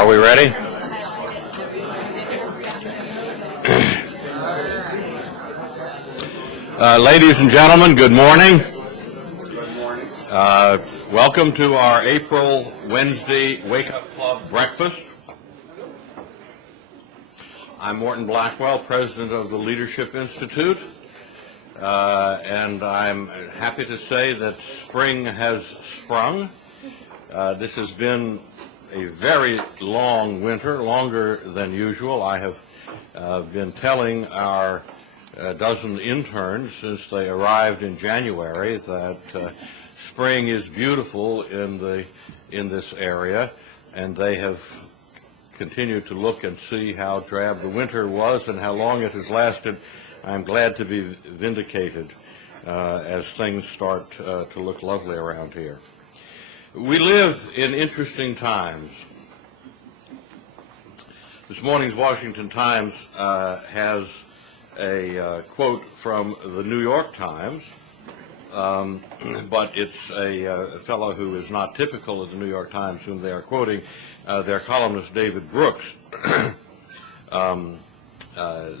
Are we ready? Ladies and gentlemen, good morning. Good morning. Welcome to our April Wednesday Wake Up Club breakfast. I'm Morton Blackwell, president of the Leadership Institute, and I'm happy to say that spring has sprung. This has been a very long winter, longer than usual. I have been telling our dozen interns since they arrived in January that spring is beautiful in this area, and they have continued to look and see how drab the winter was and how long it has lasted. I'm glad to be vindicated as things start to look lovely around here. We live in interesting times. This morning's Washington Times has a quote from the New York Times, but it's a fellow who is not typical of the New York Times whom they are quoting, their columnist David Brooks.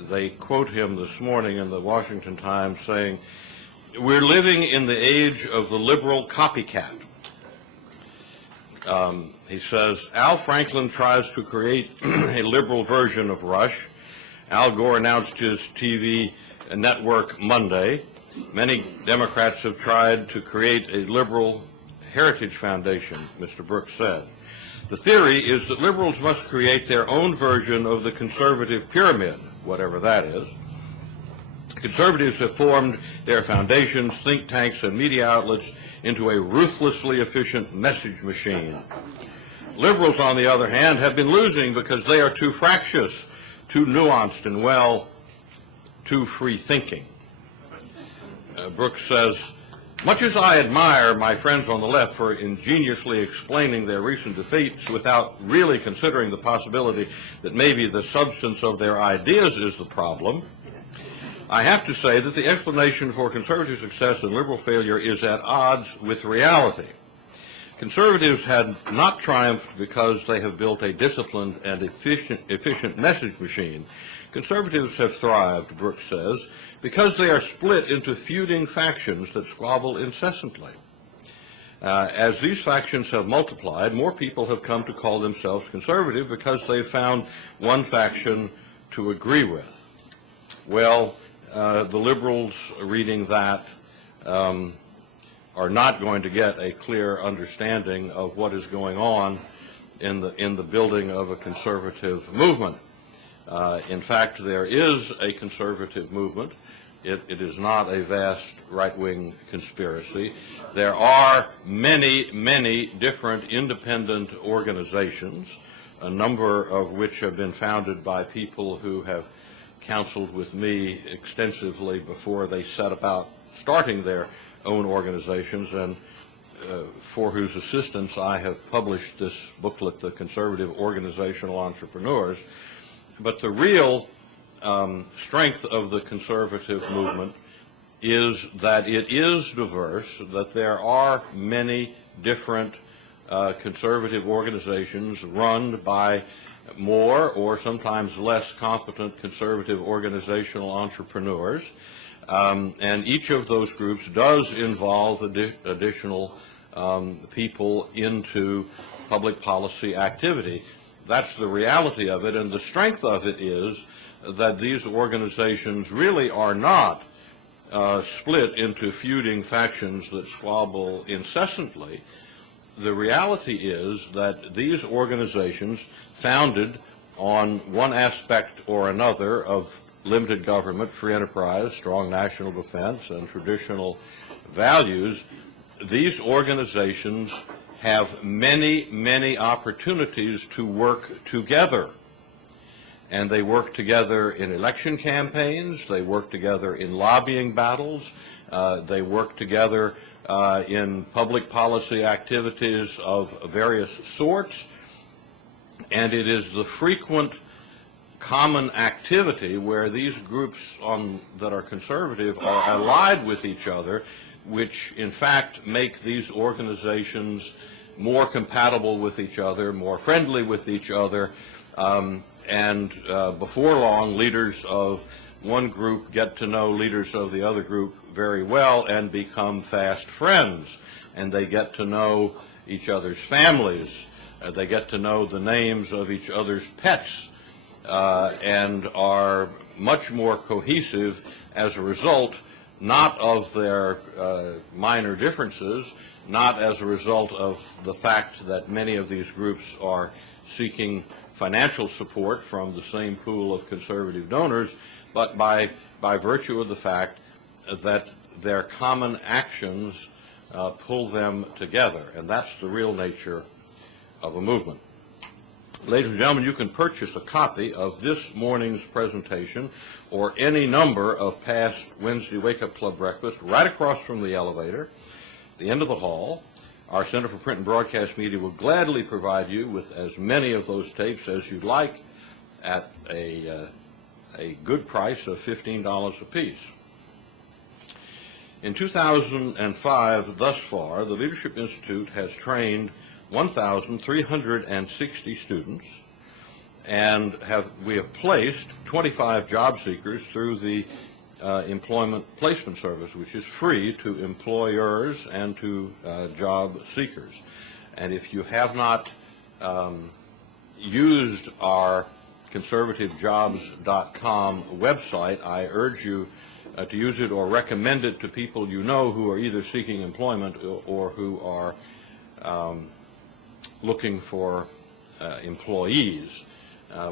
They quote him this morning in the Washington Times saying, "We're living in the age of the liberal copycat." He says, Al Franklin tries to create a liberal version of Rush. Al Gore announced his TV network Monday. Many Democrats have tried to create a liberal heritage foundation, Mr. Brooks said. The theory is that liberals must create their own version of the conservative pyramid, whatever that is. Conservatives have formed their foundations, think tanks, and media outlets into a ruthlessly efficient message machine. Liberals, on the other hand, have been losing because they are too fractious, too nuanced, and, well, too free-thinking. Brooks says, much as I admire my friends on the left for ingeniously explaining their recent defeats without really considering the possibility that maybe the substance of their ideas is the problem, I have to say that the explanation for conservative success and liberal failure is at odds with reality. Conservatives had not triumphed because they have built a disciplined and efficient message machine. Conservatives have thrived, Brooks says, because they are split into feuding factions that squabble incessantly. As these factions have multiplied, more people have come to call themselves conservative because they've found one faction to agree with. Well, the liberals reading that are not going to get a clear understanding of what is going on in the building of a conservative movement. In fact, there is a conservative movement. It is not a vast right-wing conspiracy. There are many, many different independent organizations, a number of which have been founded by people who have counseled with me extensively before they set about starting their own organizations, and for whose assistance I have published this booklet, The Conservative Organizational Entrepreneurs. But the real strength of the conservative movement is that it is diverse, that there are many different conservative organizations run by more or sometimes less competent conservative organizational entrepreneurs, and each of those groups does involve additional people into public policy activity. That's the reality of it, and the strength of it is that these organizations really are not split into feuding factions that squabble incessantly. The reality is that these organizations, founded on one aspect or another of limited government, free enterprise, strong national defense, and traditional values, these organizations have many, many opportunities to work together. And they work together in election campaigns, they work together in lobbying battles, they work together in public policy activities of various sorts, and it is the frequent common activity where these groups that are conservative are allied with each other, which in fact make these organizations more compatible with each other, more friendly with each other, and before long, leaders of one group get to know leaders of the other group very well and become fast friends, and they get to know each other's families. They get to know the names of each other's pets, and are much more cohesive as a result, not of their minor differences, not as a result of the fact that many of these groups are seeking financial support from the same pool of conservative donors, but by virtue of the fact that their common actions pull them together, and that's the real nature of a movement. Ladies and gentlemen, you can purchase a copy of this morning's presentation or any number of past Wednesday Wake Up Club breakfasts right across from the elevator, the end of the hall. Our Center for Print and Broadcast Media will gladly provide you with as many of those tapes as you'd like at a good price of $15 apiece. In 2005, thus far, the Leadership Institute has trained 1,360 students, and we have placed 25 job seekers through the Employment Placement Service, which is free to employers and to job seekers. And if you have not used our conservativejobs.com website, I urge you to use it or recommend it to people you know who are either seeking employment or who are looking for employees.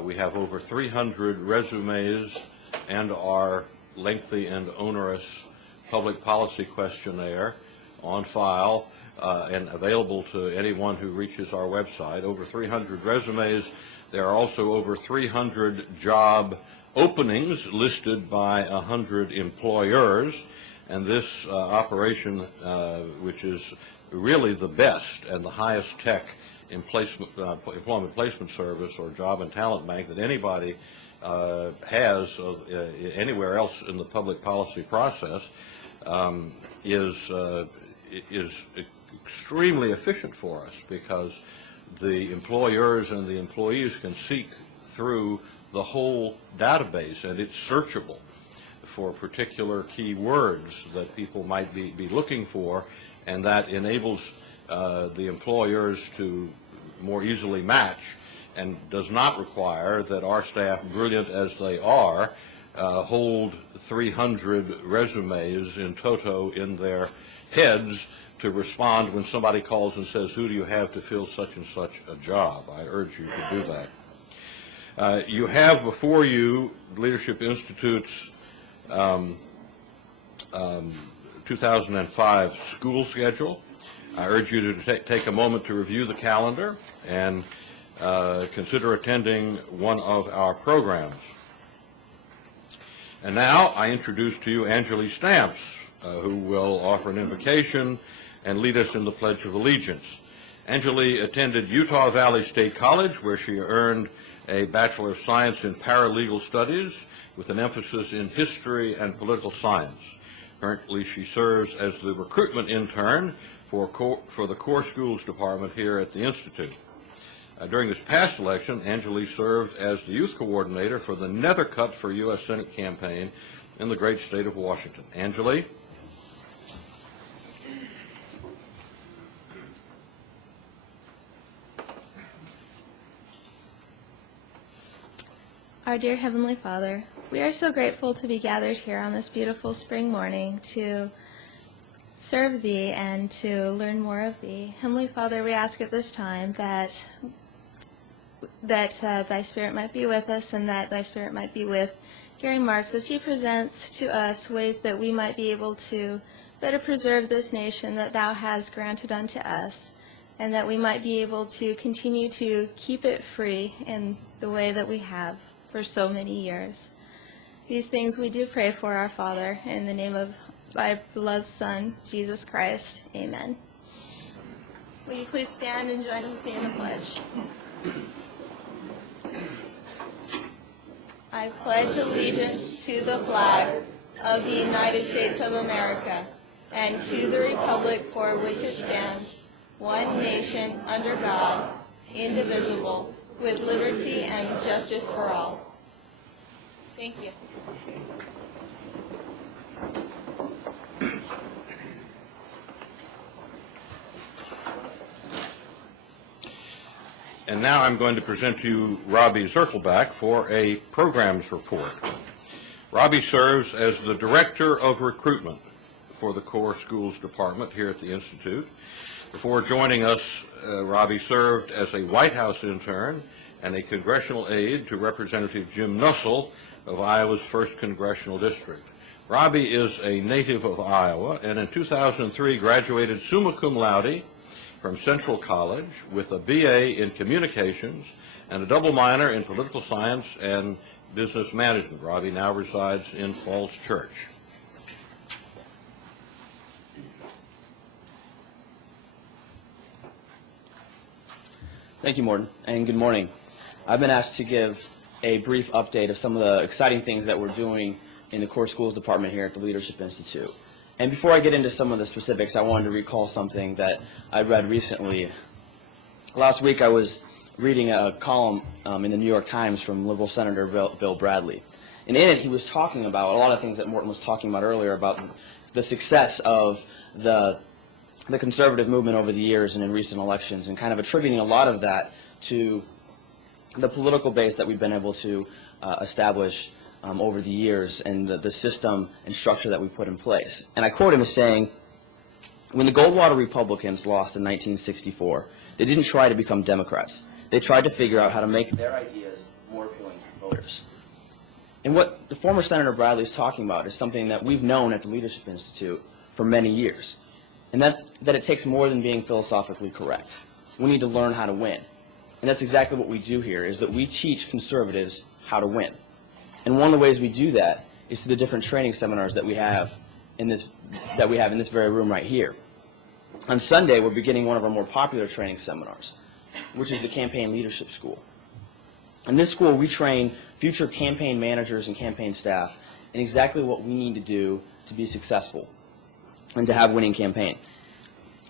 We have over 300 resumes and our lengthy and onerous public policy questionnaire on file and available to anyone who reaches our website. Over 300 resumes. There are also over 300 job openings listed by 100 employers, and this operation, which is really the best and the highest tech employment placement service or job and talent bank that anybody has anywhere else in the public policy process, is extremely efficient for us, because the employers and the employees can seek through the whole database, and it's searchable for particular key words that people might be looking for, and that enables the employers to more easily match, and does not require that our staff, brilliant as they are, hold 300 resumes in toto in their heads to respond when somebody calls and says, who do you have to fill such and such a job? I urge you to do that. You have before you Leadership Institute's 2005 school schedule. I urge you to take a moment to review the calendar and consider attending one of our programs. And now I introduce to you Anjali Stamps, who will offer an invocation and lead us in the Pledge of Allegiance. Anjali attended Utah Valley State College, where she earned a Bachelor of Science in Paralegal Studies with an emphasis in history and political science. Currently, she serves as the recruitment intern for the Core Schools Department here at the Institute. During this past election, Anjali served as the youth coordinator for the Nethercutt for U.S. Senate campaign in the great state of Washington. Anjali? Our dear Heavenly Father, we are so grateful to be gathered here on this beautiful spring morning to serve Thee and to learn more of Thee. Heavenly Father, we ask at this time that Thy Spirit might be with us, and that Thy Spirit might be with Gary Marx as he presents to us ways that we might be able to better preserve this nation that Thou hast granted unto us, and that we might be able to continue to keep it free in the way that we have for so many years. These things we do pray for, our Father, in the name of Thy beloved Son, Jesus Christ. Amen. Will you please stand and join with me in the pledge? I pledge allegiance to the flag of the United States of America and to the republic for which it stands, one nation, under God, indivisible, with liberty and justice for all. Thank you. And now I'm going to present to you Robbie Zirkelbach for a programs report. Robbie serves as the Director of Recruitment for the Core Schools Department here at the Institute. Before joining us, Robbie served as a White House intern and a congressional aide to Representative Jim Nussle of Iowa's 1st Congressional District. Robbie is a native of Iowa and in 2003 graduated summa cum laude from Central College with a BA in Communications and a double minor in Political Science and Business Management. Robbie now resides in Falls Church. Thank you, Morton, and good morning. I've been asked to give a brief update of some of the exciting things that we're doing in the Core Schools Department here at the Leadership Institute. And before I get into some of the specifics, I wanted to recall something that I read recently. Last week I was reading a column in the New York Times from Liberal Senator Bill Bradley. And in it he was talking about a lot of things that Morton was talking about earlier about the success of the conservative movement over the years and in recent elections, and kind of attributing a lot of that to the political base that we've been able to establish over the years and the system and structure that we put in place. And I quote him as saying, "When the Goldwater Republicans lost in 1964, they didn't try to become Democrats. They tried to figure out how to make their ideas more appealing to voters." And what the former Senator Bradley is talking about is something that we've known at the Leadership Institute for many years, and that it takes more than being philosophically correct. We need to learn how to win. And that's exactly what we do here, is that we teach conservatives how to win. And one of the ways we do that is through the different training seminars that we have in this very room right here. On Sunday, we're beginning one of our more popular training seminars, which is the Campaign Leadership School. In this school, we train future campaign managers and campaign staff in exactly what we need to do to be successful and to have a winning campaign.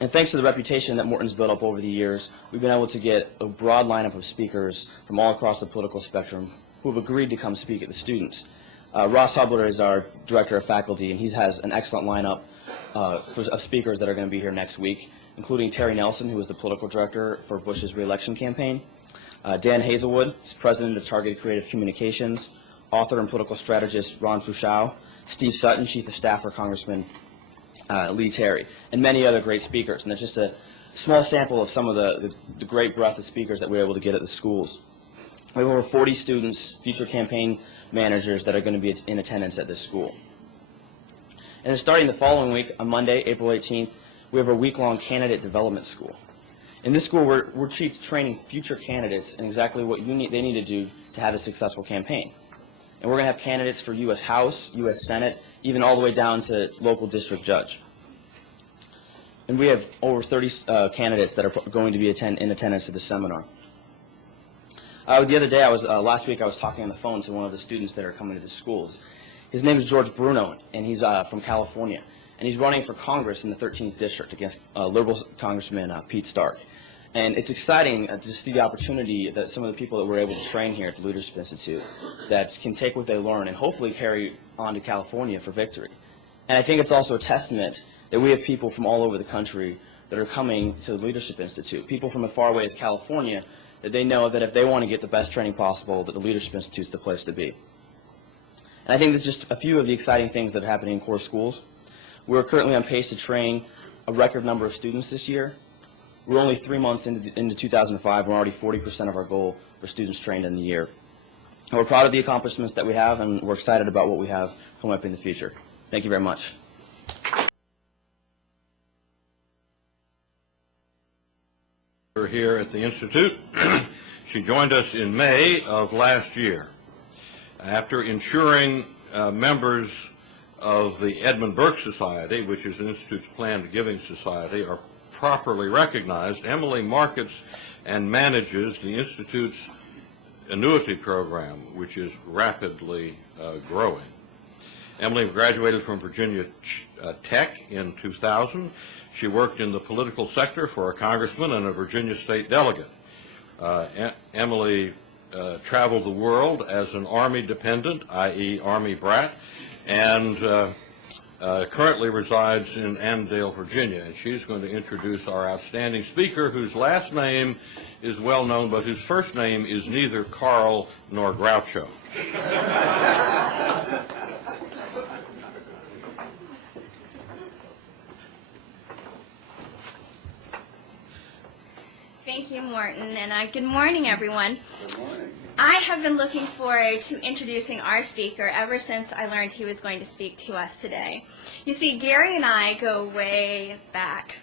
And thanks to the reputation that Morton's built up over the years, we've been able to get a broad lineup of speakers from all across the political spectrum who have agreed to come speak at the students. Ross Hubler is our Director of Faculty, and he has an excellent lineup of speakers that are going to be here next week, including Terry Nelson, who is the Political Director for Bush's re-election campaign, Dan Hazelwood is President of Targeted Creative Communications, author and political strategist Ron Fushow, Steve Sutton, Chief of Staff for Congressman Lee Terry, and many other great speakers. And that's just a small sample of some of the great breadth of speakers that we're able to get at the schools. We have over 40 students, future campaign managers, that are going to be in attendance at this school. And then starting the following week, on Monday, April 18th, we have a week-long candidate development school. In this school, we're training future candidates in exactly what they need to do to have a successful campaign. And we're going to have candidates for U.S. House, U.S. Senate, even all the way down to local district judge. And we have over 30 candidates that are going to be in attendance at the seminar. The other day, last week, I was talking on the phone to one of the students that are coming to the schools. His name is George Bruno, and he's from California. And he's running for Congress in the 13th District against Liberal Congressman Pete Stark. And it's exciting to see the opportunity that some of the people that we're able to train here at the Leadership Institute that can take what they learn and hopefully carry on to California for victory. And I think it's also a testament that we have people from all over the country that are coming to the Leadership Institute, people from as far away as California, that they know that if they want to get the best training possible, that the Leadership Institute is the place to be. And I think that's just a few of the exciting things that are happening in core schools. We're currently on pace to train a record number of students this year. We're only 3 months into 2005. We're already 40% of our goal for students trained in the year. And we're proud of the accomplishments that we have, and we're excited about what we have coming up in the future. Thank you very much. Here at the Institute. She joined us in May of last year. After ensuring members of the Edmund Burke Society, which is the Institute's planned giving society, are properly recognized, Emily markets and manages the Institute's annuity program, which is rapidly growing. Emily graduated from Virginia Tech in 2000. She worked in the political sector for a congressman and a Virginia state delegate. Emily traveled the world as an Army dependent, i.e. Army brat, and currently resides in Annandale, Virginia. And she's going to introduce our outstanding speaker, whose last name is well known, but whose first name is neither Carl nor Groucho. Thank you, Morton, and good morning, everyone. Good morning. I have been looking forward to introducing our speaker ever since I learned he was going to speak to us today. You see, Gary and I go way back.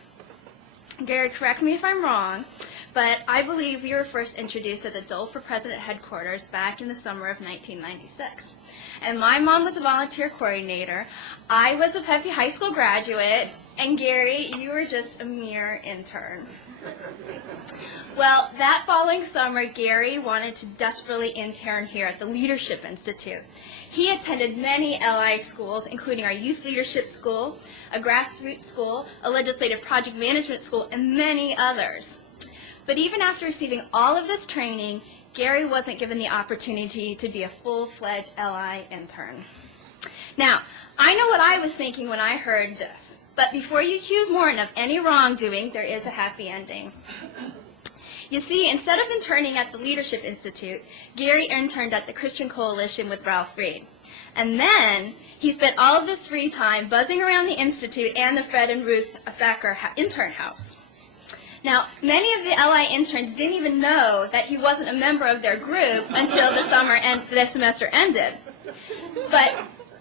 Gary, correct me if I'm wrong, but I believe we were first introduced at the Dole for President headquarters back in the summer of 1996. And my mom was a volunteer coordinator, I was a Pepe High School graduate, and Gary, you were just a mere intern. Well, that following summer, Gary wanted to desperately intern here at the Leadership Institute. He attended many LI schools, including our Youth Leadership School, a grassroots school, a legislative project management school, and many others. But even after receiving all of this training, Gary wasn't given the opportunity to be a full-fledged LI intern. Now, I know what I was thinking when I heard this. But before you accuse Morton of any wrongdoing, there is a happy ending. You see, instead of interning at the Leadership Institute, Gary interned at the Christian Coalition with Ralph Reed. And then he spent all of his free time buzzing around the Institute and the Fred and Ruth Sacker intern house. Now, many of the LI interns didn't even know that he wasn't a member of their group until the semester ended. But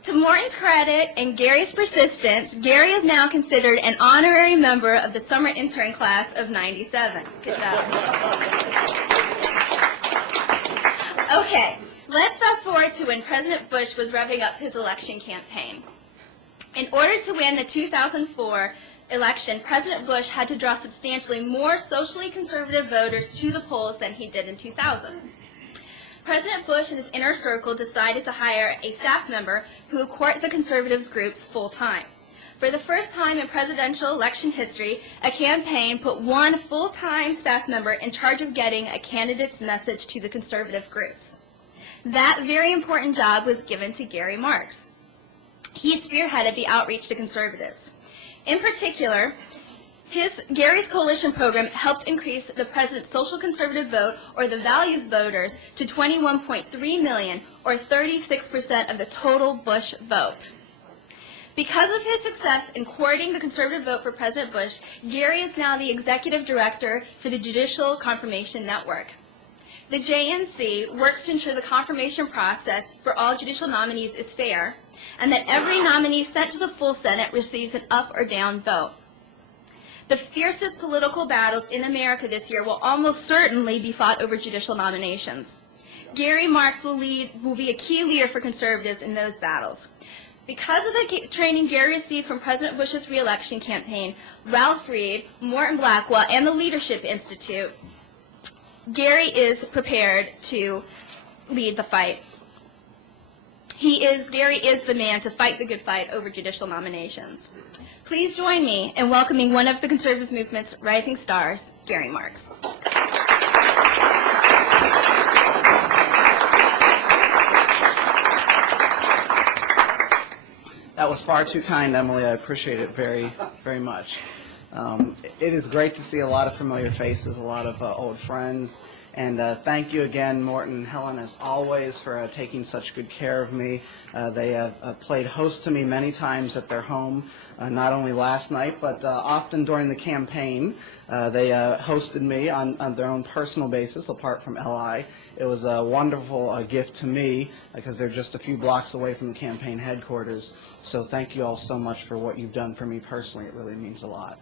to Morton's credit and Gary's persistence, Gary is now considered an honorary member of the summer intern class of '97. Good job. Okay, let's fast forward to when President Bush was revving up his election campaign. In order to win the 2004 election, President Bush had to draw substantially more socially conservative voters to the polls than he did in 2000. President Bush and his inner circle decided to hire a staff member who would court the conservative groups full-time. For the first time in presidential election history, a campaign put one full-time staff member in charge of getting a candidate's message to the conservative groups. That very important job was given to Gary Marx. He spearheaded the outreach to conservatives. In particular, Gary's coalition program helped increase the president's social conservative vote, or the values voters, to 21.3 million, or 36% of the total Bush vote. Because of his success in courting the conservative vote for President Bush, Gary is now the executive director for the Judicial Confirmation Network. The JNC works to ensure the confirmation process for all judicial nominees is fair, and that every nominee sent to the full Senate receives an up or down vote. The fiercest political battles in America this year will almost certainly be fought over judicial nominations. Gary Marx will be a key leader for conservatives in those battles. Because of the training Gary received from President Bush's re-election campaign, Ralph Reed, Morton Blackwell, and the Leadership Institute, Gary is prepared to lead the fight. Gary is the man to fight the good fight over judicial nominations. Please join me in welcoming one of the conservative movement's rising stars, Gary Marx. That was far too kind, Emily. I appreciate it very, very much. It is great to see a lot of familiar faces, a lot of old friends. And thank you again, Morton and Helen, as always, for taking such good care of me. They have played host to me many times at their home, not only last night, but often during the campaign. They hosted me on their own personal basis, apart from LI. It was a wonderful gift to me, because they're just a few blocks away from the campaign headquarters. So thank you all so much for what you've done for me personally. It really means a lot.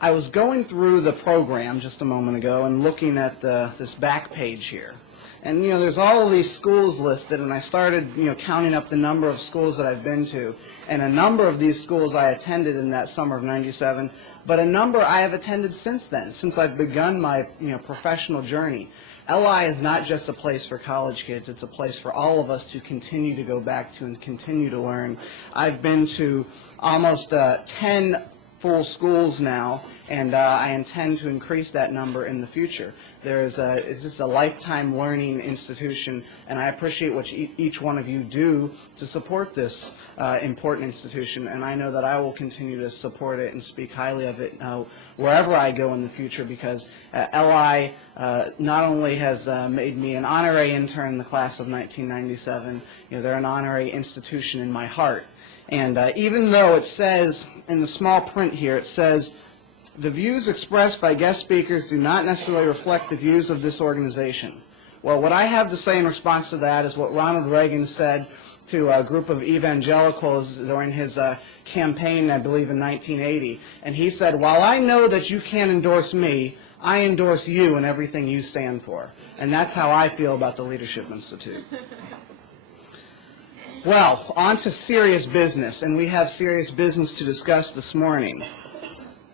I was going through the program just a moment ago and looking at this back page here. And, there's all of these schools listed, and I started, counting up the number of schools that I've been to. And a number of these schools I attended in that summer of '97 but a number I have attended since then, since I've begun my professional journey. LI is not just a place for college kids, it's a place for all of us to continue to go back to and continue to learn. I've been to almost 10 full schools now, and I intend to increase that number in the future. It's just a lifetime learning institution, and I appreciate what each one of you do to support this important institution, and I know that I will continue to support it and speak highly of it wherever I go in the future, because LI not only has made me an honorary intern in the class of 1997, they're an honorary institution in my heart. And even though it says in the small print here, it says, the views expressed by guest speakers do not necessarily reflect the views of this organization. Well, what I have to say in response to that is what Ronald Reagan said to a group of evangelicals during his campaign, I believe, in 1980. And he said, while I know that you can't endorse me, I endorse you and everything you stand for. And that's how I feel about the Leadership Institute. Well, on to serious business, and we have serious business to discuss this morning.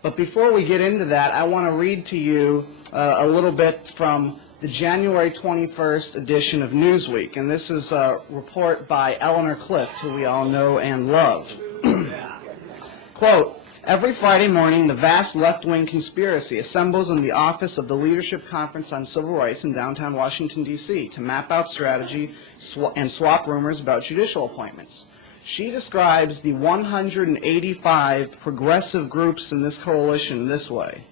But before we get into that, I want to read to you a little bit from the January 21st edition of Newsweek, and this is a report by Eleanor Clift, who we all know and love. Quote, every Friday morning, the vast left-wing conspiracy assembles in the office of the Leadership Conference on Civil Rights in downtown Washington, D.C. to map out strategy and swap rumors about judicial appointments. She describes the 185 progressive groups in this coalition this way.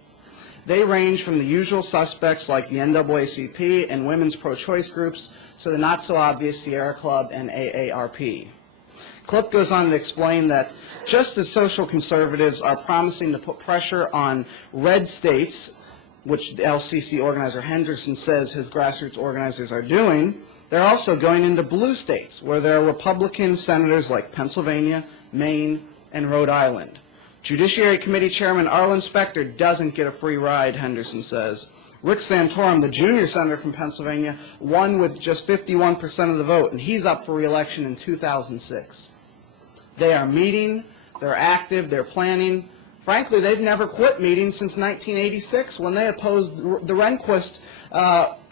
They range from the usual suspects like the NAACP and women's pro-choice groups to the not-so-obvious Sierra Club and AARP. Cliff goes on to explain that just as social conservatives are promising to put pressure on red states, which the LCC organizer Henderson says his grassroots organizers are doing, they're also going into blue states, where there are Republican senators like Pennsylvania, Maine, and Rhode Island. Judiciary Committee Chairman Arlen Specter doesn't get a free ride, Henderson says. Rick Santorum, the junior senator from Pennsylvania, won with just 51% of the vote, and he's up for re-election in 2006. They are meeting, they're active, they're planning. Frankly, they've never quit meeting since 1986 when they opposed the Rehnquist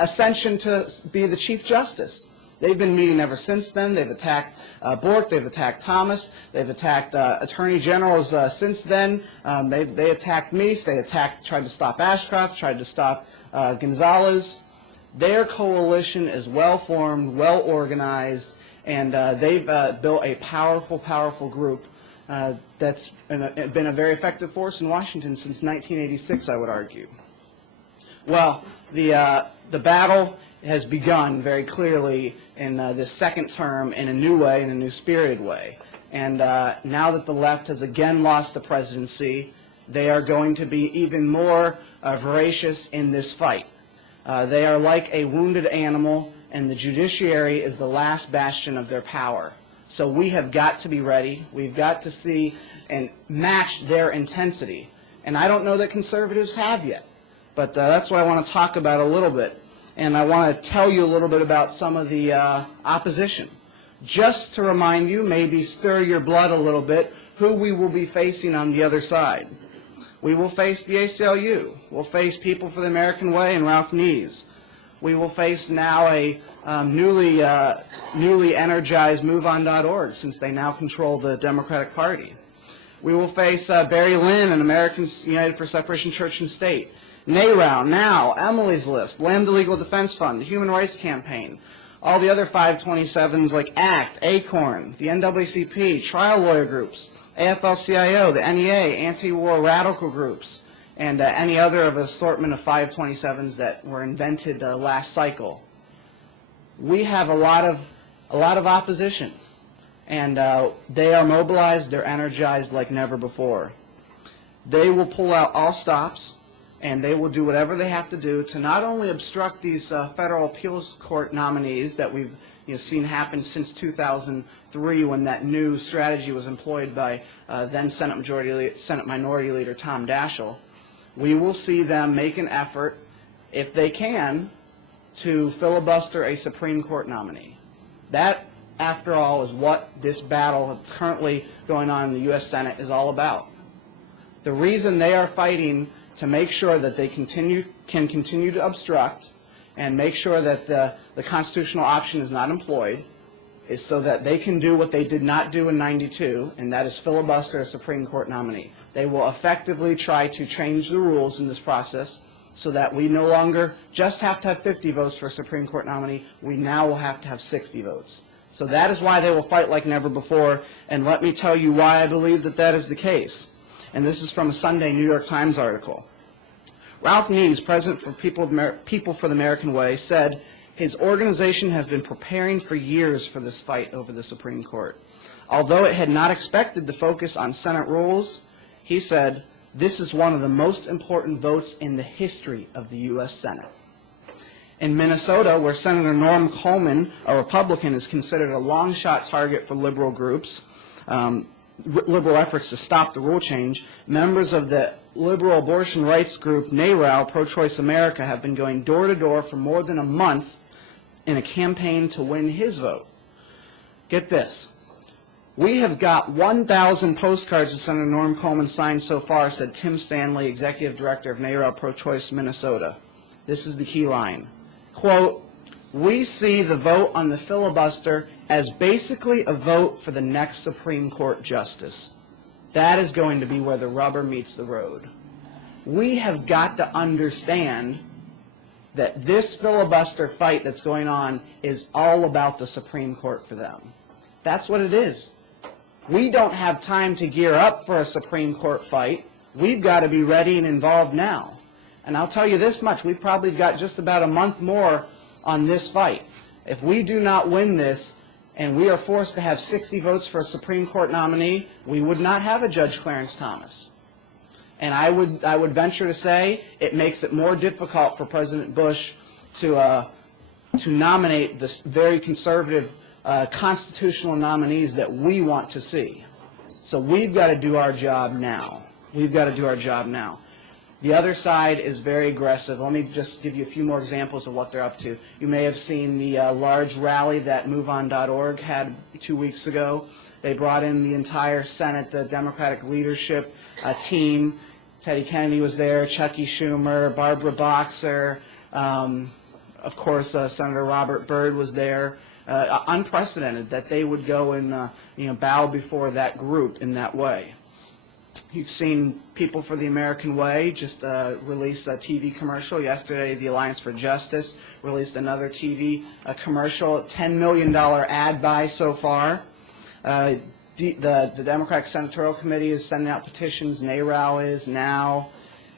ascension to be the Chief Justice. They've been meeting ever since then. They've attacked Bork, they've attacked Thomas, they've attacked attorney generals since then. They attacked Meese, they tried to stop Ashcroft, tried to stop Gonzalez. Their coalition is well-formed, well-organized, and they've built a powerful, powerful group that's been a very effective force in Washington since 1986, I would argue. Well, the battle has begun very clearly in this second term in a new way, in a new spirited way. And now that the left has again lost the presidency, they are going to be even more voracious in this fight. They are like a wounded animal, and the judiciary is the last bastion of their power. So we have got to be ready. We've got to see and match their intensity. And I don't know that conservatives have yet, but that's what I want to talk about a little bit. And I want to tell you a little bit about some of the opposition. Just to remind you, maybe stir your blood a little bit, who we will be facing on the other side. We will face the ACLU. We'll face People for the American Way and Ralph Nees. We will face now a newly energized MoveOn.org, since they now control the Democratic Party. We will face Barry Lynn and Americans United for Separation Church and State. NARAL, NOW, Emily's List, Lambda Legal Defense Fund, the Human Rights Campaign, all the other 527s like ACT, ACORN, the NAACP, trial lawyer groups, AFL-CIO, the NEA, anti-war radical groups, and any other of assortment of 527s that were invented last cycle. We have a lot of opposition, and they are mobilized, they're energized like never before. They will pull out all stops, and they will do whatever they have to do to not only obstruct these federal appeals court nominees that we've seen happen since 2003 when that new strategy was employed by then Senate Minority Leader Tom Daschle. We will see them make an effort, if they can, to filibuster a Supreme Court nominee. That, after all, is what this battle that's currently going on in the U.S. Senate is all about. The reason they are fighting to make sure that they can continue to obstruct and make sure that the constitutional option is not employed is so that they can do what they did not do in '92, and that is filibuster a Supreme Court nominee. They will effectively try to change the rules in this process so that we no longer just have to have 50 votes for a Supreme Court nominee. We now will have to have 60 votes. So that is why they will fight like never before, and let me tell you why I believe that that is the case. And this is from a Sunday New York Times article. Ralph Neves, president for People for the American Way, said his organization has been preparing for years for this fight over the Supreme Court. Although it had not expected to focus on Senate rules, he said, this is one of the most important votes in the history of the U.S. Senate. In Minnesota, where Senator Norm Coleman, a Republican, is considered a long-shot target for liberal groups, liberal efforts to stop the rule change, members of the liberal abortion rights group NARAL, Pro-Choice America, have been going door-to-door for more than a month in a campaign to win his vote. Get this. We have got 1,000 postcards that Senator Norm Coleman signed so far, said Tim Stanley, executive director of NARAL Pro-Choice Minnesota. This is the key line. Quote, we see the vote on the filibuster as basically a vote for the next Supreme Court justice. That is going to be where the rubber meets the road. We have got to understand that this filibuster fight that's going on is all about the Supreme Court for them. That's what it is. We don't have time to gear up for a Supreme Court fight. We've got to be ready and involved now. And I'll tell you this much, we've probably got just about a month more on this fight. If we do not win this, and we are forced to have 60 votes for a Supreme Court nominee, we would not have a Judge Clarence Thomas. And I would venture to say it makes it more difficult for President Bush to nominate this very conservative constitutional nominees that we want to see. So we've got to do our job now. We've got to do our job now. The other side is very aggressive. Let me just give you a few more examples of what they're up to. You may have seen the large rally that MoveOn.org had 2 weeks ago. They brought in the entire Senate, the Democratic leadership team. Teddy Kennedy was there, Chucky Schumer, Barbara Boxer, of course Senator Robert Byrd was there. Unprecedented that they would go and bow before that group in that way. You've seen People for the American Way just release a TV commercial. Yesterday, the Alliance for Justice released another TV commercial, $10 million ad buy so far. The Democratic Senatorial Committee is sending out petitions. NARAL is now.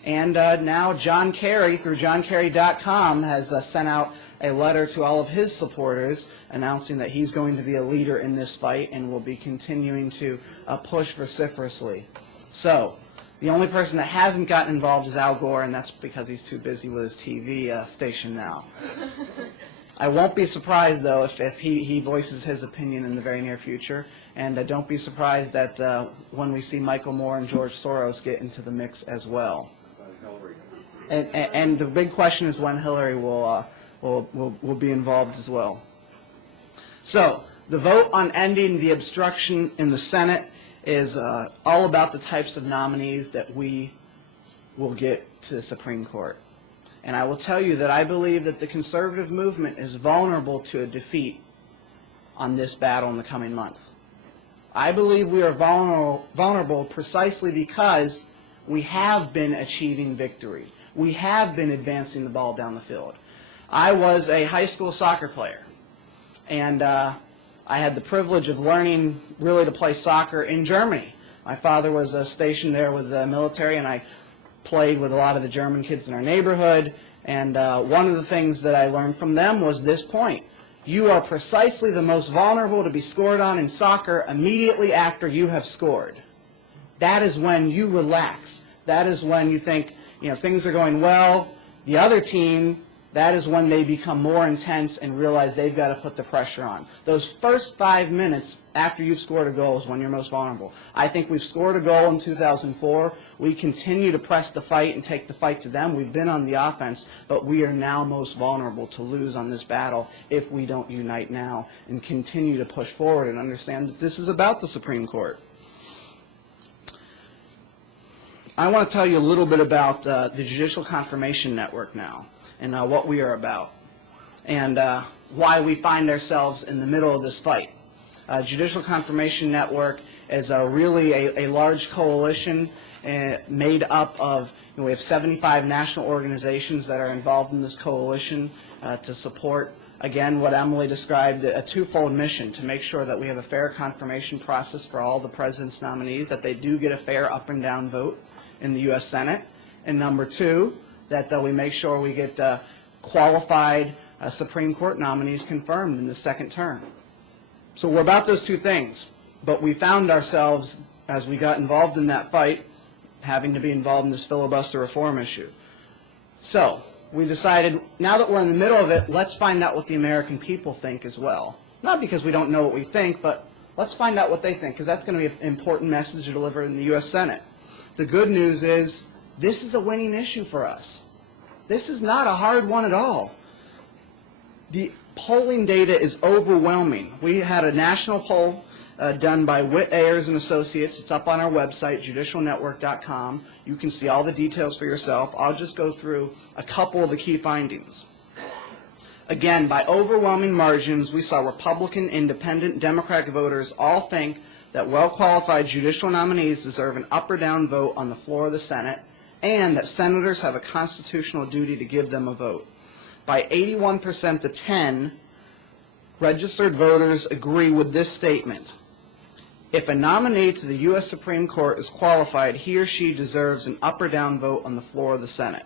And now John Kerry, through johnkerry.com, has sent out a letter to all of his supporters announcing that he's going to be a leader in this fight and will be continuing to push vociferously. So the only person that hasn't gotten involved is Al Gore, and that's because he's too busy with his TV station now. I won't be surprised, though, if he voices his opinion in the very near future. And don't be surprised that when we see Michael Moore and George Soros get into the mix as well. And the big question is when Hillary will be involved as well. So the vote on ending the obstruction in the Senate is all about the types of nominees that we will get to the Supreme Court. And I will tell you that I believe that the conservative movement is vulnerable to a defeat on this battle in the coming month. I believe we are vulnerable precisely because we have been achieving victory. We have been advancing the ball down the field. I was a high school soccer player, and I had the privilege of learning really to play soccer in Germany. My father was stationed there with the military, and I played with a lot of the German kids in our neighborhood. And one of the things that I learned from them was this point. You are precisely the most vulnerable to be scored on in soccer immediately after you have scored. That is when you relax. That is when you think, things are going well. The other team, that is when they become more intense and realize they've got to put the pressure on. Those first 5 minutes after you've scored a goal is when you're most vulnerable. I think we've scored a goal in 2004. We continue to press the fight and take the fight to them. We've been on the offense, but we are now most vulnerable to lose on this battle if we don't unite now and continue to push forward and understand that this is about the Supreme Court. I want to tell you a little bit about the Judicial Confirmation Network now, and what we are about, and why we find ourselves in the middle of this fight. Judicial Confirmation Network is really a large coalition made up of, we have 75 national organizations that are involved in this coalition to support, again, what Emily described, a twofold mission: to make sure that we have a fair confirmation process for all the president's nominees, that they do get a fair up and down vote in the U.S. Senate, and number two, that we make sure we get qualified Supreme Court nominees confirmed in the second term. So we're about those two things, but we found ourselves, as we got involved in that fight, having to be involved in this filibuster reform issue. So we decided, now that we're in the middle of it, let's find out what the American people think as well. Not because we don't know what we think, but let's find out what they think, because that's going to be an important message to deliver in the U.S. Senate. The good news is this is a winning issue for us. This is not a hard one at all. The polling data is overwhelming. We had a national poll done by Witt, Ayers & Associates. It's up on our website, judicialnetwork.com. You can see all the details for yourself. I'll just go through a couple of the key findings. Again, by overwhelming margins, we saw Republican, Independent, Democratic voters all think that well-qualified judicial nominees deserve an up or down vote on the floor of the Senate, and that senators have a constitutional duty to give them a vote. By 81% to 10, registered voters agree with this statement: if a nominee to the U.S. Supreme Court is qualified, he or she deserves an up or down vote on the floor of the Senate.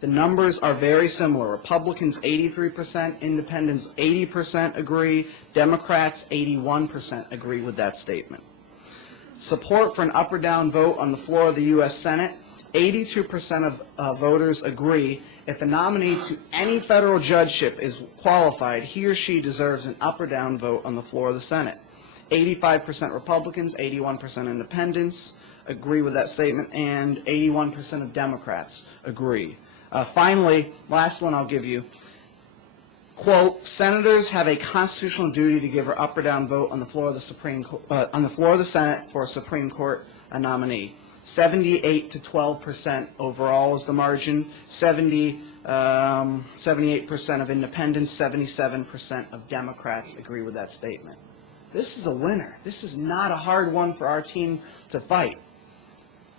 The numbers are very similar. Republicans 83%, Independents 80% agree, Democrats 81% agree with that statement. Support for an up or down vote on the floor of the U.S. Senate, 82% of voters agree if a nominee to any federal judgeship is qualified, he or she deserves an up or down vote on the floor of the Senate. 85% Republicans, 81% Independents agree with that statement, and 81% of Democrats agree. Finally, last one I'll give you. Quote, senators have a constitutional duty to give an up or down vote on the floor of the on the floor of the Senate for a Supreme Court nominee. 78 to 12% overall is the margin. 78% of Independents, 77% of Democrats agree with that statement. This is a winner. This is not a hard one for our team to fight.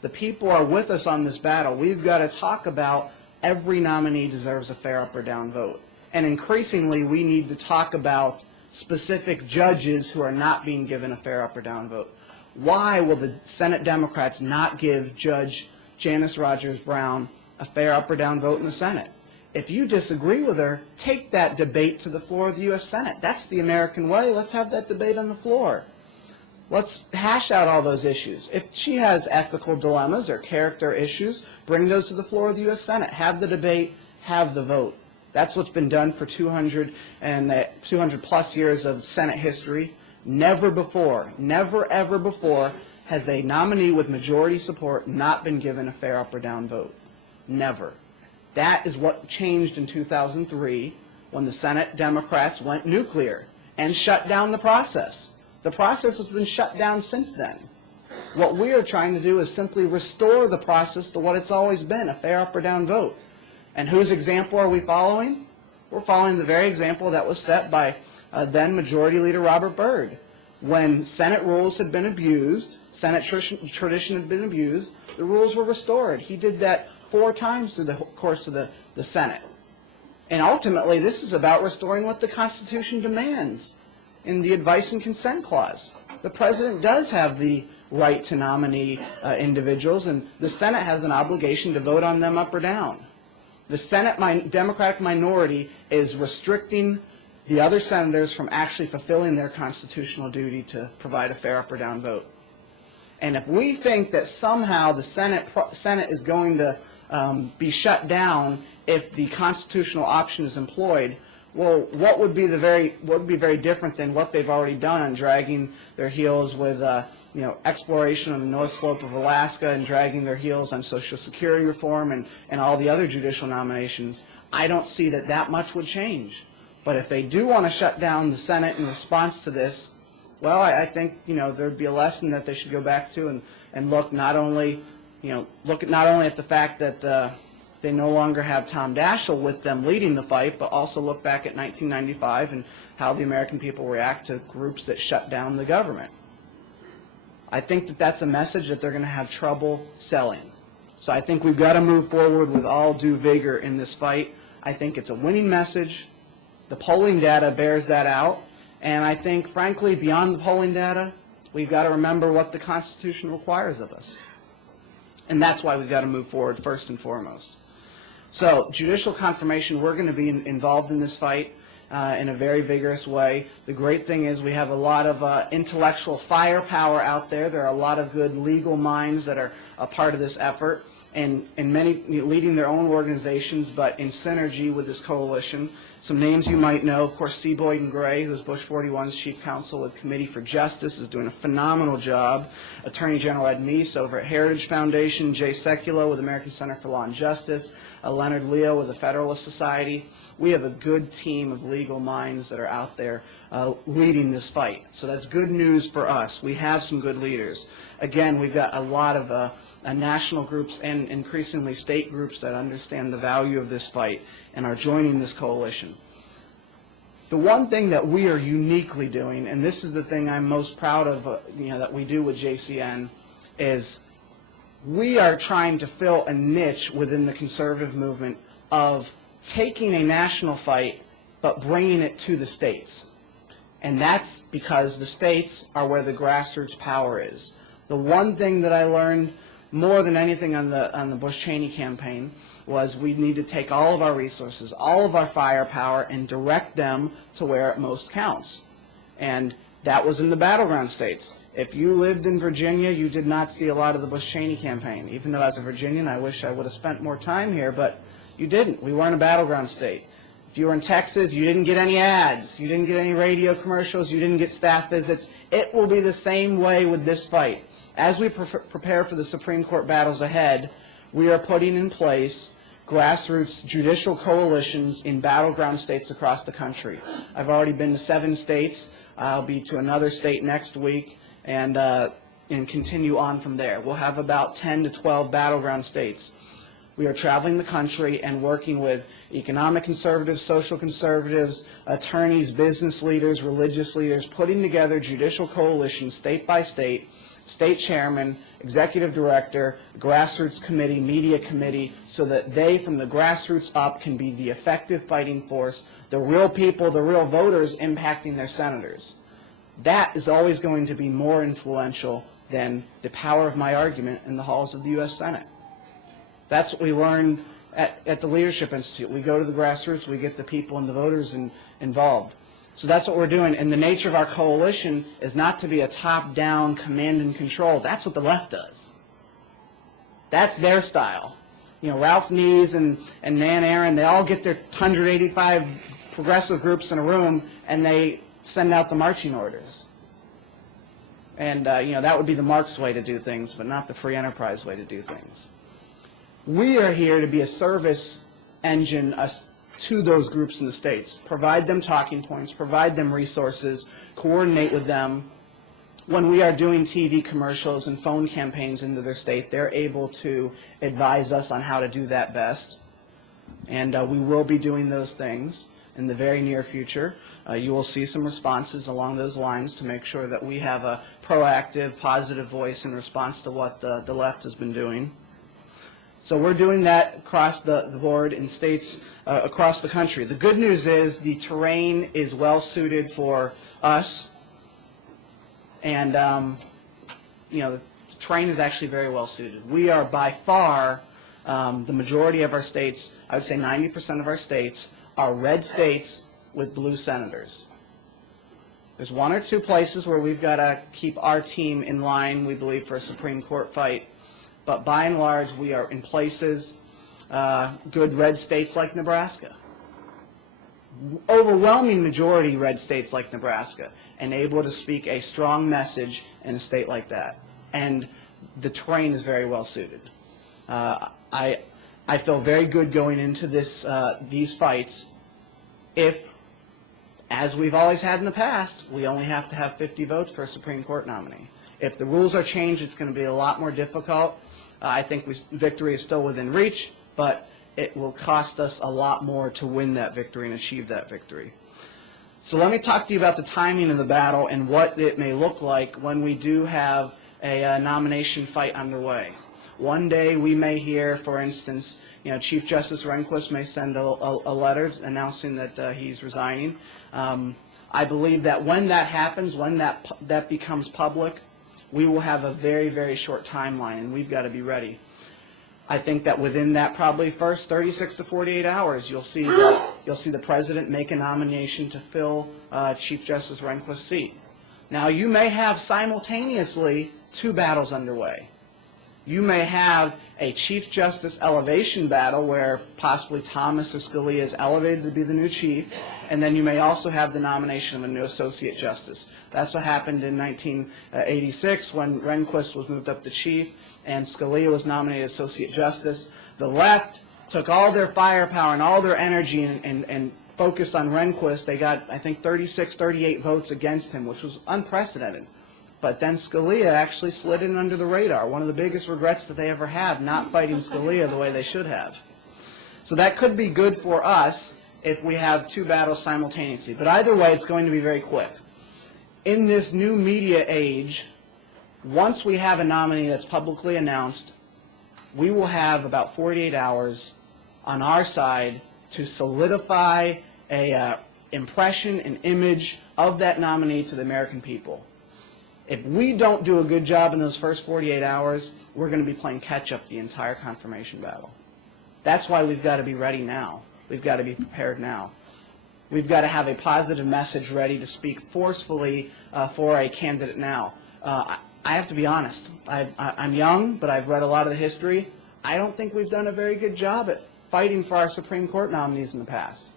The people are with us on this battle. We've got to talk about every nominee deserves a fair up or down vote. And increasingly, we need to talk about specific judges who are not being given a fair up or down vote. Why will the Senate Democrats not give Judge Janice Rogers Brown a fair up or down vote in the Senate? If you disagree with her, take that debate to the floor of the U.S. Senate. That's the American way. Let's have that debate on the floor. Let's hash out all those issues. If she has ethical dilemmas or character issues, bring those to the floor of the U.S. Senate. Have the debate, have the vote. That's what's been done for 200 plus years of Senate history. Never before, never ever before has a nominee with majority support not been given a fair up or down vote. Never. That is what changed in 2003 when the Senate Democrats went nuclear and shut down the process. The process has been shut down since then. What we are trying to do is simply restore the process to what it's always been, a fair up or down vote. And whose example are we following? We're following the very example that was set by then Majority Leader Robert Byrd. When Senate rules had been abused, Senate tradition had been abused, the rules were restored. He did that 4 times through the course of the Senate. And ultimately, this is about restoring what the Constitution demands in the advice and consent clause. The President does have the right to nominate individuals, and the Senate has an obligation to vote on them up or down. The Senate Democratic minority is restricting the other senators from actually fulfilling their constitutional duty to provide a fair up or down vote. And if we think that somehow the Senate is going to be shut down if the constitutional option is employed, well, what would be very different than what they've already done on dragging their heels with exploration on the North Slope of Alaska and dragging their heels on Social Security reform and all the other judicial nominations? I don't see that much would change. But if they do want to shut down the Senate in response to this, well, I think there'd be a lesson that they should go back to and look not only look at not only at the fact that they no longer have Tom Daschle with them leading the fight, but also look back at 1995 and how the American people react to groups that shut down the government. I think that that's a message that they're going to have trouble selling. So I think we've got to move forward with all due vigor in this fight. I think it's a winning message. The polling data bears that out. And I think, frankly, beyond the polling data, we've got to remember what the Constitution requires of us. And that's why we've got to move forward first and foremost. So judicial confirmation, we're going to be involved in this fight in a very vigorous way. The great thing is we have a lot of intellectual firepower out there. There are a lot of good legal minds that are a part of this effort, and many leading their own organizations, but in synergy with this coalition. Some names you might know, of course, C. Boyden Gray, who is Bush 41's chief counsel with Committee for Justice, is doing a phenomenal job. Attorney General Ed Meese over at Heritage Foundation, Jay Sekulow with American Center for Law and Justice, Leonard Leo with the Federalist Society. We have a good team of legal minds that are out there leading this fight. So that's good news for us. We have some good leaders. Again, we've got a lot of national groups and increasingly state groups that understand the value of this fight and are joining this coalition. The one thing that we are uniquely doing, and this is the thing I'm most proud of that we do with JCN, is we are trying to fill a niche within the conservative movement of taking a national fight but bringing it to the states. And that's because the states are where the grassroots power is. The one thing that I learned more than anything on the Bush-Cheney campaign was we need to take all of our resources, all of our firepower, and direct them to where it most counts. And that was in the battleground states. If you lived in Virginia, you did not see a lot of the Bush-Cheney campaign. Even though as a Virginian, I wish I would have spent more time here, but you didn't. We weren't a battleground state. If you were in Texas, you didn't get any ads. You didn't get any radio commercials. You didn't get staff visits. It will be the same way with this fight. As we prepare for the Supreme Court battles ahead, we are putting in place grassroots judicial coalitions in battleground states across the country. I've already been to 7 states. I'll be to another state next week and continue on from there. We'll have about 10 to 12 battleground states. We are traveling the country and working with economic conservatives, social conservatives, attorneys, business leaders, religious leaders, putting together judicial coalitions state by state, state chairman, executive director, grassroots committee, media committee, so that they, from the grassroots up, can be the effective fighting force, the real people, the real voters impacting their senators. That is always going to be more influential than the power of my argument in the halls of the U.S. Senate. That's what we learned at the Leadership Institute. We go to the grassroots, we get the people and the voters involved. So that's what we're doing. And the nature of our coalition is not to be a top-down command and control. That's what the left does. That's their style. Ralph Nees and Nan Aaron, they all get their 185 progressive groups in a room, and they send out the marching orders. And, that would be the Marx way to do things, but not the free enterprise way to do things. We are here to be a service engine to those groups in the states, provide them talking points, provide them resources, coordinate with them. When we are doing TV commercials and phone campaigns into their state, they're able to advise us on how to do that best. And we will be doing those things in the very near future. You will see some responses along those lines to make sure that we have a proactive, positive voice in response to what the left has been doing. So we're doing that across the board in states across the country. The good news is the terrain is well suited for us, and the terrain is actually very well suited. We are by far the majority of our states. I would say 90% of our states are red states with blue senators. There's 1 or 2 places where we've got to keep our team in line, we believe, for a Supreme Court fight. But by and large, we are in places, good red states like Nebraska. Overwhelming majority red states like Nebraska, and able to speak a strong message in a state like that. And the terrain is very well suited. I feel very good going into these fights if, as we've always had in the past, we only have to have 50 votes for a Supreme Court nominee. If the rules are changed, it's going to be a lot more difficult. I think victory is still within reach, but it will cost us a lot more to win that victory and achieve that victory. So let me talk to you about the timing of the battle and what it may look like when we do have a nomination fight underway. One day we may hear, for instance, Chief Justice Rehnquist may send a letter announcing that he's resigning. I believe that when that happens, when that becomes public, we will have a very, very short timeline, and we've got to be ready. I think that within that probably first 36 to 48 hours, you'll see the president make a nomination to fill Chief Justice Rehnquist's seat. Now, you may have simultaneously two battles underway. You may have a Chief Justice elevation battle where possibly Thomas or Scalia is elevated to be the new chief, and then you may also have the nomination of a new Associate Justice. That's what happened in 1986 when Rehnquist was moved up to chief and Scalia was nominated Associate Justice. The left took all their firepower and all their energy and focused on Rehnquist. They got, I think, 36, 38 votes against him, which was unprecedented. But then Scalia actually slid in under the radar. One of the biggest regrets that they ever had, not fighting Scalia the way they should have. So that could be good for us if we have two battles simultaneously. But either way, it's going to be very quick. In this new media age, once we have a nominee that's publicly announced, we will have about 48 hours on our side to solidify a impression, an image of that nominee to the American people. If we don't do a good job in those first 48 hours, we're going to be playing catch-up the entire confirmation battle. That's why we've got to be ready now. We've got to be prepared now. We've got to have a positive message ready to speak forcefully for a candidate now. I have to be honest. I'm young, but I've read a lot of the history. I don't think we've done a very good job at fighting for our Supreme Court nominees in the past.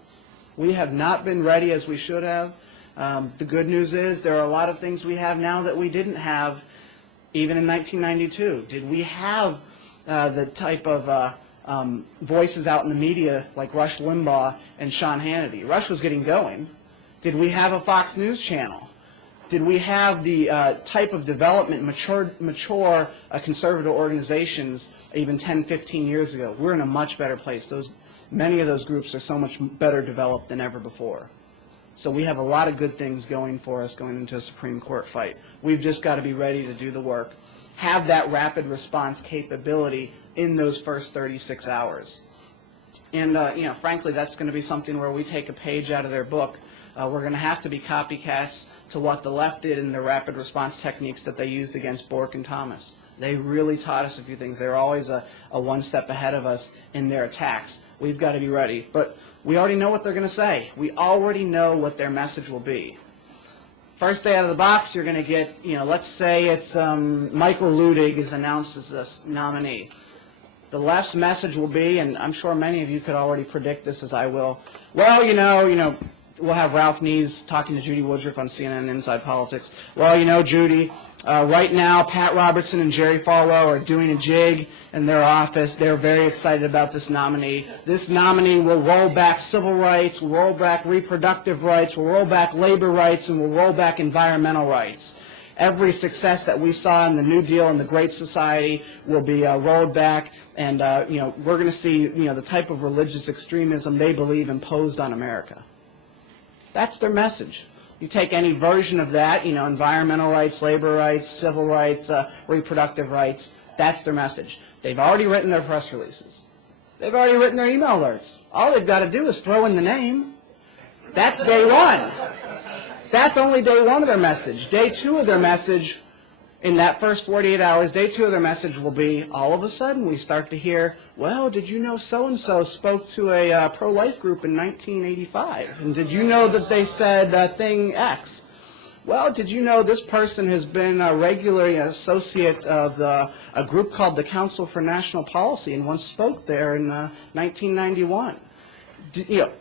We have not been ready as we should have. The good news is there are a lot of things we have now that we didn't have even in 1992. Did we have the type of voices out in the media like Rush Limbaugh and Sean Hannity? Rush was getting going. Did we have a Fox News channel? Did we have the type of development, mature conservative organizations even 10, 15 years ago? We're in a much better place. Many of those groups are so much better developed than ever before. So we have a lot of good things going for us going into a Supreme Court fight. We've just got to be ready to do the work, have that rapid response capability in those first 36 hours. And, frankly, that's going to be something where we take a page out of their book. We're going to have to be copycats to what the left did in the rapid response techniques that they used against Bork and Thomas. They really taught us a few things. They were always a one step ahead of us in their attacks. We've got to be ready. But we already know what they're going to say. We already know what their message will be. First day out of the box, you're going to get, let's say it's Michael Ludig is announced as this nominee. The left's message will be, and I'm sure many of you could already predict this as I will, well, we'll have Ralph Nees talking to Judy Woodruff on CNN Inside Politics. Well, Judy, right now Pat Robertson and Jerry Falwell are doing a jig in their office. They're very excited about this nominee. This nominee will roll back civil rights, will roll back reproductive rights, will roll back labor rights, and will roll back environmental rights. Every success that we saw in the New Deal and the Great Society will be rolled back, and we're going to see the type of religious extremism they believe imposed on America. That's their message. You take any version of that, environmental rights, labor rights, civil rights, reproductive rights, that's their message. They've already written their press releases. They've already written their email alerts. All they've got to do is throw in the name. That's day one. That's only day one of their message. Day two of their message, in that first 48 hours, day two of their message will be, all of a sudden we start to hear, well, did you know so-and-so spoke to a pro-life group in 1985? And did you know that they said thing X? Well, did you know this person has been a regular associate of a group called the Council for National Policy and once spoke there in 1991?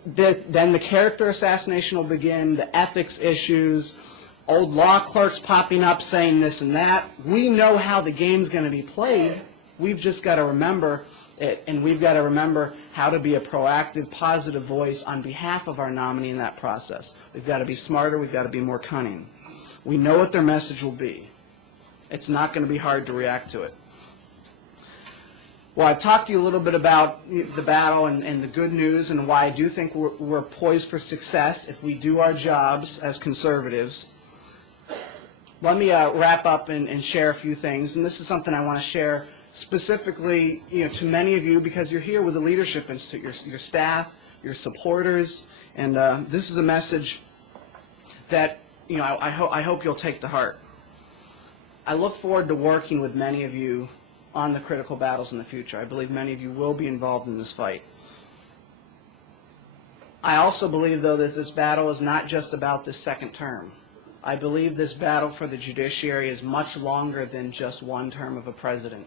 Then the character assassination will begin, the ethics issues, old law clerks popping up saying this and that. We know how the game's going to be played. We've just got to remember it, and we've got to remember how to be a proactive, positive voice on behalf of our nominee in that process. We've got to be smarter. We've got to be more cunning. We know what their message will be. It's not going to be hard to react to it. Well, I've talked to you a little bit about the battle and the good news and why I do think we're poised for success if we do our jobs as conservatives. Let me wrap up and share a few things, and this is something I want to share specifically, to many of you because you're here with the Leadership Institute, your staff, your supporters, and this is a message that I hope you'll take to heart. I look forward to working with many of you on the critical battles in the future. I believe many of you will be involved in this fight. I also believe, though, that this battle is not just about this second term. I believe this battle for the judiciary is much longer than just one term of a president.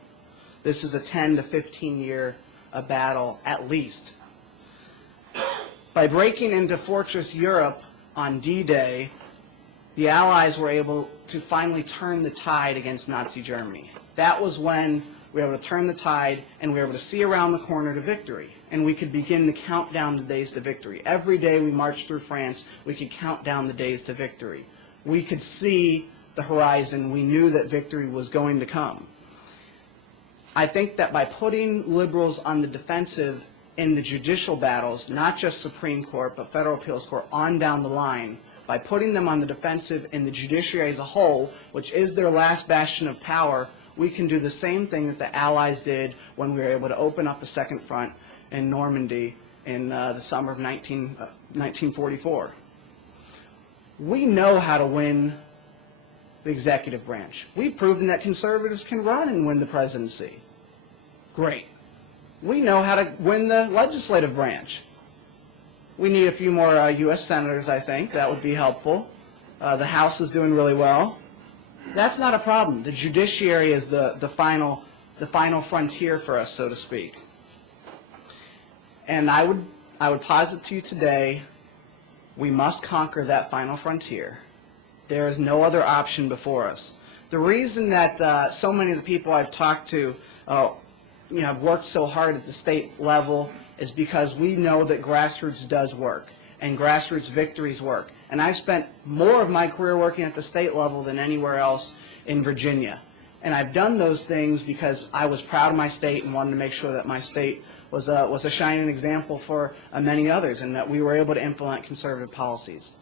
This is a 10 to 15-year battle, at least. By breaking into Fortress Europe on D-Day, the Allies were able to finally turn the tide against Nazi Germany. That was when we were able to turn the tide and we were able to see around the corner to victory. And we could begin to count down the days to victory. Every day we marched through France, we could count down the days to victory. We could see the horizon. We knew that victory was going to come. I think that by putting liberals on the defensive in the judicial battles, not just Supreme Court, but Federal Appeals Court, on down the line, by putting them on the defensive in the judiciary as a whole, which is their last bastion of power, we can do the same thing that the Allies did when we were able to open up a second front in Normandy in the summer of 1944. We know how to win the executive branch. We've proven that conservatives can run and win the presidency. Great. We know how to win the legislative branch. We need a few more U.S. senators, I think. That would be helpful. The House is doing really well. That's not a problem. The judiciary is the final frontier for us, so to speak. And I would posit to you today, we must conquer that final frontier. There is no other option before us. The reason that so many of the people I've talked to have worked so hard at the state level is because we know that grassroots does work and grassroots victories work. And I've spent more of my career working at the state level than anywhere else in Virginia. And I've done those things because I was proud of my state and wanted to make sure that my state was a shining example for many others and that we were able to implement conservative policies.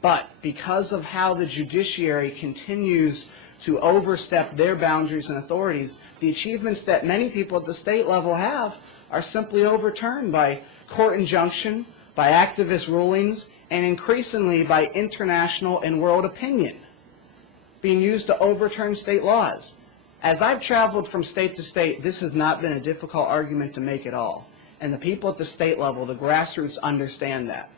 But because of how the judiciary continues to overstep their boundaries and authorities, the achievements that many people at the state level have are simply overturned by court injunction, by activist rulings, and increasingly by international and world opinion being used to overturn state laws. As I've traveled from state to state, this has not been a difficult argument to make at all. And the people at the state level, the grassroots, understand that.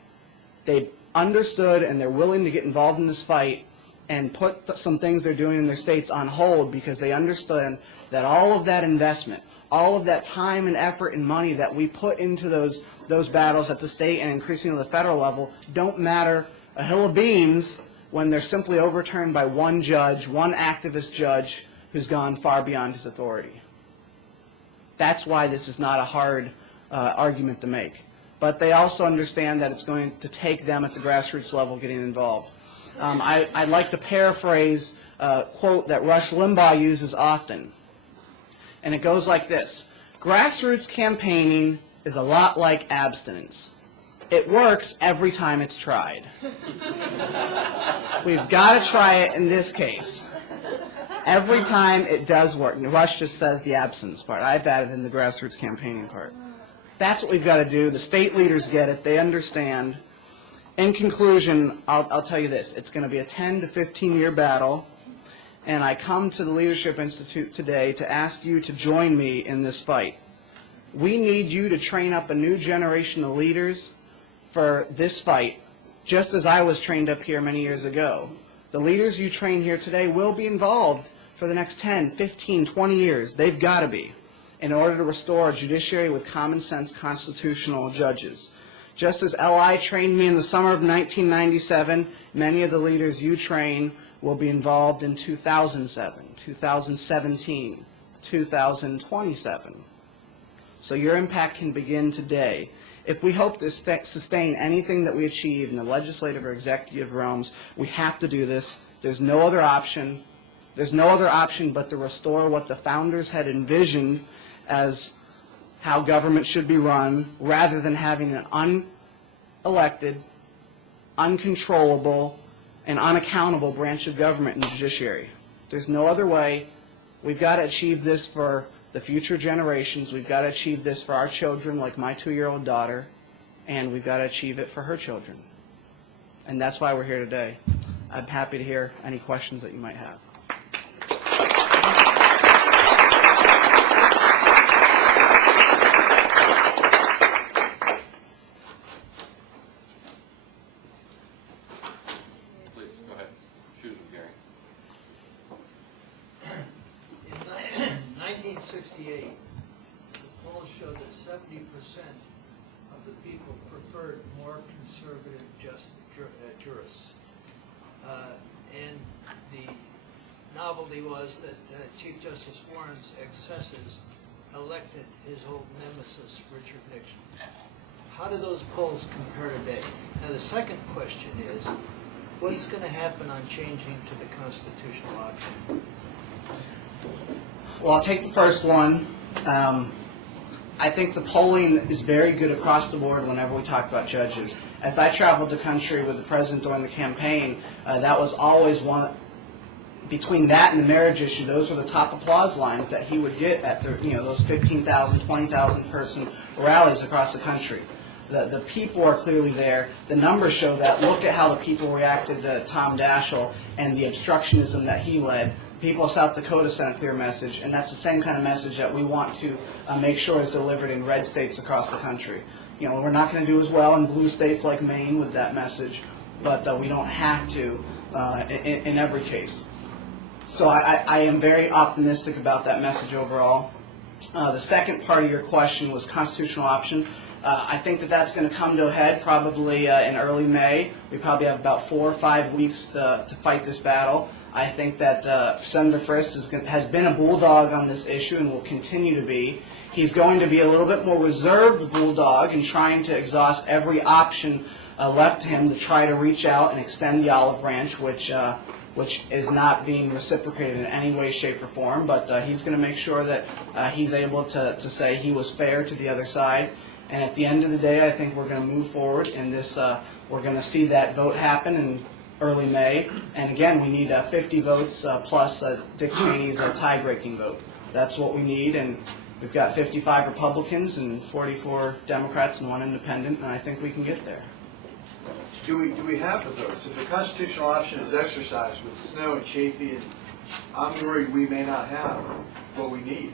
They've understood and they're willing to get involved in this fight and put some things they're doing in their states on hold because they understand that all of that investment, all of that time and effort and money that we put into those battles at the state and increasingly at the federal level don't matter a hill of beans when they're simply overturned by one judge, one activist judge who's gone far beyond his authority. That's why this is not a hard argument to make. But they also understand that it's going to take them at the grassroots level getting involved. I'd like to paraphrase a quote that Rush Limbaugh uses often. And it goes like this: grassroots campaigning is a lot like abstinence. It works every time it's tried. We've got to try it in this case. Every time it does work. And Rush just says the abstinence part. I've added in the grassroots campaigning part. That's what we've got to do. The state leaders get it. They understand. In conclusion, I'll tell you this. It's going to be a 10 to 15-year battle. And I come to the Leadership Institute today to ask you to join me in this fight. We need you to train up a new generation of leaders for this fight, just as I was trained up here many years ago. The leaders you train here today will be involved for the next 10, 15, 20 years. They've got to be, in order to restore a judiciary with common sense constitutional judges. Just as L.I. trained me in the summer of 1997, many of the leaders you train will be involved in 2007, 2017, 2027. So your impact can begin today. If we hope to sustain anything that we achieve in the legislative or executive realms, we have to do this. There's no other option. There's no other option but to restore what the founders had envisioned as how government should be run, rather than having an unelected, uncontrollable, and unaccountable branch of government in the judiciary. There's no other way. We've got to achieve this for the future generations. We've got to achieve this for our children, like my 2-year-old daughter, and we've got to achieve it for her children. And that's why we're here today. I'm happy to hear any questions that you might have. Please, go ahead. Choose them, Gary. In 1968, the polls showed that 70% of the people preferred more conservative jurists. And the novelty was that Chief Justice Warren's excesses elected his old nemesis, Richard Nixon. How do those polls compare today? Now, the second question is, what's going to happen on changing to the constitutional option? Well, I'll take the first one. I think the polling is very good across the board whenever we talk about judges. As I traveled the country with the president during the campaign, that was always one. Between that and the marriage issue, those were the top applause lines that he would get at those 15,000, 20,000 person rallies across the country. The people are clearly there. The numbers show that. Look at how the people reacted to Tom Daschle and the obstructionism that he led. People of South Dakota sent a clear message, and that's the same kind of message that we want to make sure is delivered in red states across the country. We're not going to do as well in blue states like Maine with that message, but we don't have to in every case. So I am very optimistic about that message overall. The second part of your question was constitutional option. I think that that's going to come to a head probably in early May. We probably have about 4 or 5 weeks to fight this battle. I think that Senator Frist has been a bulldog on this issue and will continue to be. He's going to be a little bit more reserved bulldog in trying to exhaust every option left to him to try to reach out and extend the olive branch, which is not being reciprocated in any way, shape, or form. But he's going to make sure that he's able to say he was fair to the other side. And at the end of the day, I think we're going to move forward in this. We're going to see that vote happen in early May. And again, we need 50 votes plus Dick Cheney's tie-breaking vote. That's what we need. And we've got 55 Republicans and 44 Democrats and 1 independent, and I think we can get there. Do we have the votes? If the constitutional option is exercised with Snow and Chafee, and I'm worried we may not have what we need.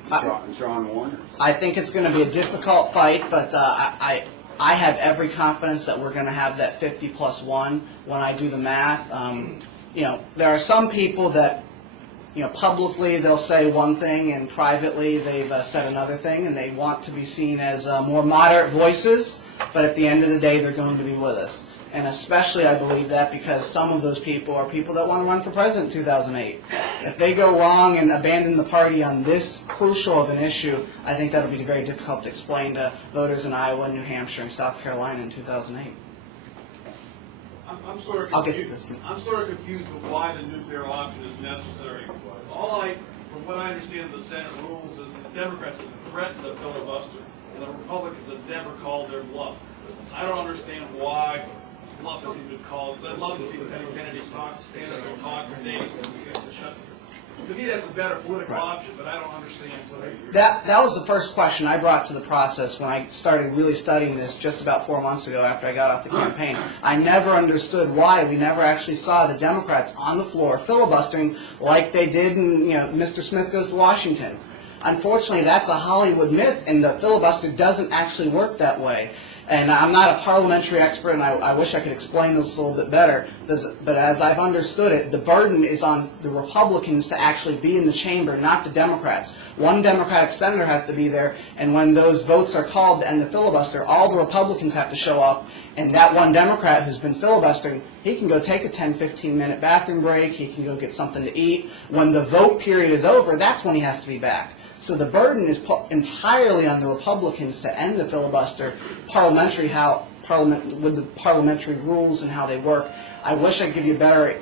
John Warner. I think it's going to be a difficult fight, but I have every confidence that we're going to have that 50 plus 1 when I do the math. There are some people that, publicly they'll say one thing and privately they've said another thing, and they want to be seen as more moderate voices, but at the end of the day they're going to be with us. And especially I believe that because some of those people are people that want to run for president in 2008. If they go wrong and abandon the party on this crucial of an issue, I think that will be very difficult to explain to voters in Iowa, New Hampshire, and South Carolina in 2008. I'm sort of confused with why the nuclear option is necessary. From what I understand of the Senate rules, is the Democrats have threatened a filibuster, and the Republicans have never called their bluff. I don't understand why bluff has even been called. Because I'd love to see Kennedy stand up and talk for days and we get to shut. To me, that's a better political option, but I don't understand. So that was the first question I brought to the process when I started really studying this just about 4 months ago after I got off the campaign. I never understood why we never actually saw the Democrats on the floor filibustering like they did in Mr. Smith Goes to Washington. Unfortunately, that's a Hollywood myth, and the filibuster doesn't actually work that way. And I'm not a parliamentary expert, and I wish I could explain this a little bit better, but as I've understood it, the burden is on the Republicans to actually be in the chamber, not the Democrats. One Democratic senator has to be there, and when those votes are called to end the filibuster, all the Republicans have to show up, and that one Democrat who's been filibustering, he can go take a 10, 15-minute bathroom break, he can go get something to eat. When the vote period is over, that's when he has to be back. So the burden is put entirely on the Republicans to end the filibuster with the parliamentary rules and how they work. I wish I could give you a better,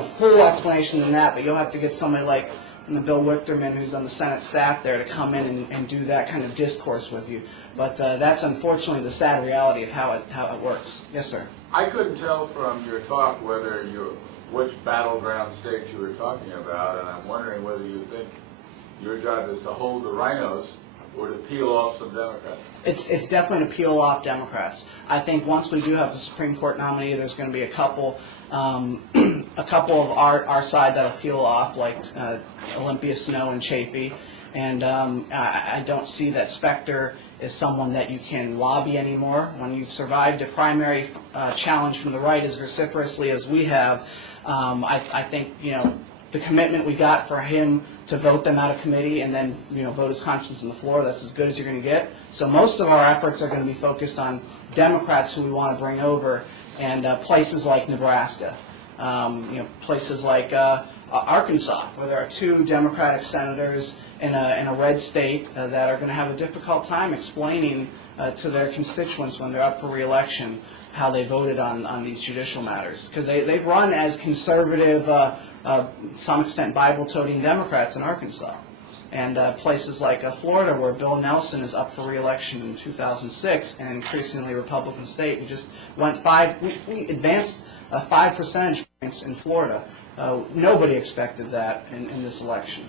full explanation than that, but you'll have to get somebody like and Bill Wichterman, who's on the Senate staff there, to come in and do that kind of discourse with you. But that's unfortunately the sad reality of how it works. Yes, sir. I couldn't tell from your talk which battleground state you were talking about, and I'm wondering whether you think your job is to hold the rhinos or to peel off some Democrats. It's definitely to peel off Democrats. I think once we do have the Supreme Court nominee, there's going to be a couple of our side that'll peel off, like Olympia Snow and Chafee, and I don't see that Specter is someone that you can lobby anymore. When you've survived a primary challenge from the right as vociferously as we have, I think the commitment we got for him to vote them out of committee and then vote his conscience on the floor, that's as good as you're going to get. So most of our efforts are going to be focused on Democrats who we want to bring over, and places like Nebraska, places like Arkansas, where there are 2 Democratic senators in a red state that are going to have a difficult time explaining to their constituents when they're up for re-election how they voted on these judicial matters. Because they've run as conservative, to some extent Bible-toting Democrats in Arkansas. And places like Florida, where Bill Nelson is up for re-election in 2006, an increasingly Republican state. We just went we advanced 5 percentage points in Florida. Nobody expected that in this election.